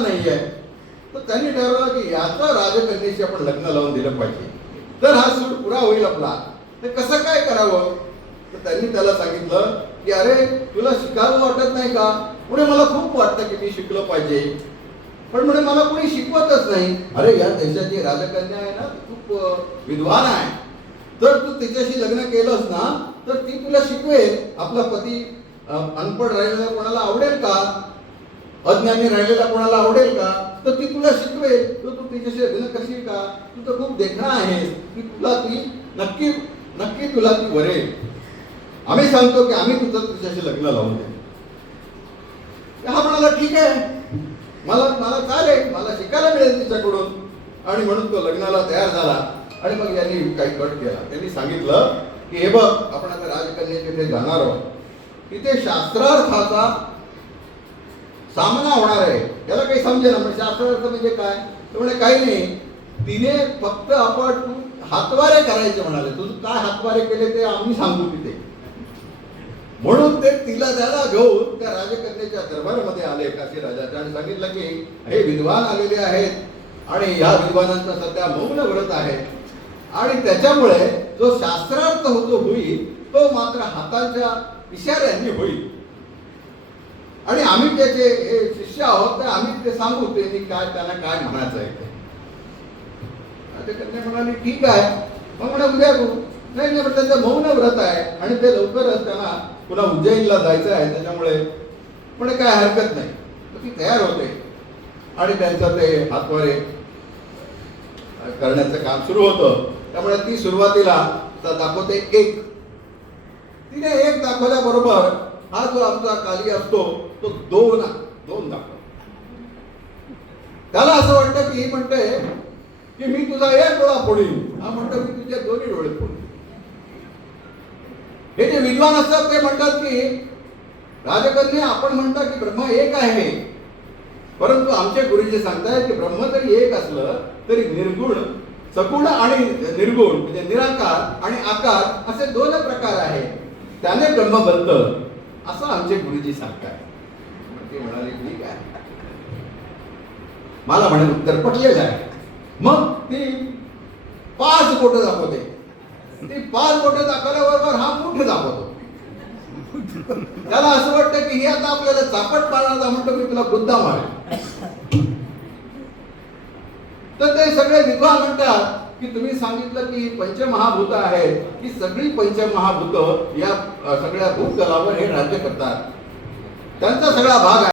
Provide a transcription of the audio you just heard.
नाहीये. तर त्यांनी ठरवलं की याचा राजकन्येशी आपण लग्न लावून दिलं पाहिजे, तर हा सूड पुरा होईल आपला. तर कसं काय करावं? तर त्यांनी त्याला सांगितलं की अरे तुला शिकावं वाटत नाही का? पुढे मला खूप वाटतं की मी शिकलो पाहिजे, पण म्हणे मला कोणी शिकवतच नाही. अरे या देशाची राजकन्या आहे ना ती खूप विद्वान आहे, तर तू तिच्याशी लग्न केलंस ना तर ती तुला शिकवेल. आपला पती अनपढ राहिलेला कोणाला आवडेल का? अज्ञानी राहिलेला कोणाला आवडेल का? तर ती तुला शिकवेल. तर तू तिच्याशी लग्न करशील का? तू तर खूप देखणा आहेस की तुला ती नक्की नक्की तुला ती वरेल. आम्ही सांगतो की आम्ही तुझं तिच्याशी लग्न लावून देऊ. हा म्हणाला ठीक आहे, मला मला चालेल, मला शिकायला मिळेल तिच्याकडून. आणि म्हणून तो लग्नाला तयार झाला. आणि मग यांनी काही कट केला. त्यांनी सांगितलं की हे बघ, आपण आता राजकन्या तिथे जाणार आहोत, तिथे शास्त्रार्थाचा सामना होणार आहे. याला काही समजेना. म्हणजे शास्त्रार्थ म्हणजे काय? तर म्हणे काही नाही, तिने फक्त आपण तू हातवारे करायचे म्हणाले. तुझं काय हातवारे केले ते आम्ही सांगू तिथे. म्हणून ते तिला त्याला घेऊन त्या राजकन्याच्या दरबारामध्ये आले काशी राजाच्या आणि सांगितलं की हे विद्वान आलेले आहेत आणि या विद्वानांचा सध्या मौन व्रत आहे आणि त्याच्यामुळे जो शास्त्रार्थ होतो होईल तो मात्र हाताच्या इशाऱ्यांनी होईल आणि आम्ही त्याचे शिष्य आहोत, तर आम्ही ते सांगू त्यांनी काय त्यांना काय म्हणायचं आहे ते. राजकन्या म्हणाली ठीक आहे. मग म्हणा उद्या तू नाही नाही, त्यांचं मौन व्रत आहे आणि ते लवकरच त्यांना पुन्हा उज्जैनला जायचं आहे, त्याच्यामुळे पण काय हरकत नाही. तर ती तयार होते आणि त्यांचं ते हातवारे करण्याचं काम सुरू होतं. त्यामुळे ती सुरुवातीला दाखवते एक. तिने एक दाखवल्याबरोबर हा जो आमचा काली असतो तो दोन दाखवतो. त्याला असं वाटतं की ही म्हणते की मी तुझा एक डोळा फोडीन, हा म्हणतो मी तुझे दोन्ही डोळे फोडीन. हे जे विद्वान असतात ते म्हणतात की राजकन्या आपण म्हणता की ब्रह्म एक आहे, परंतु आमचे गुरुजी सांगतायत की ब्रह्म जरी एक असलं तरी निर्गुण, सगुण आणि निर्गुण म्हणजे निराकार आणि आकार असे दोन प्रकार आहेत, त्याने ब्रह्म बनतं असं आमचे गुरुजी सांगतात. ते म्हणाले ठीक आहे, मला म्हणे उत्तर पटलेलं आहे. मग ती 5 बोटं दाखवते. ती 5 बोटं दाखवल्याबरोबर हा मुठ दाखवतो. त्याला असं वाटतं की हे आता आपल्याला चापट मारणार, म्हणतो मी तुला बुद्धा मारेल. तर ते सगळे विद्वान म्हणतात की तुम्ही सांगितलं की पंचमहाभूत आहेत, की सगळी पंचमहाभूत या सगळ्या भूतलावर हे राज्य करतात, त्यांचा सगळा भाग आहे.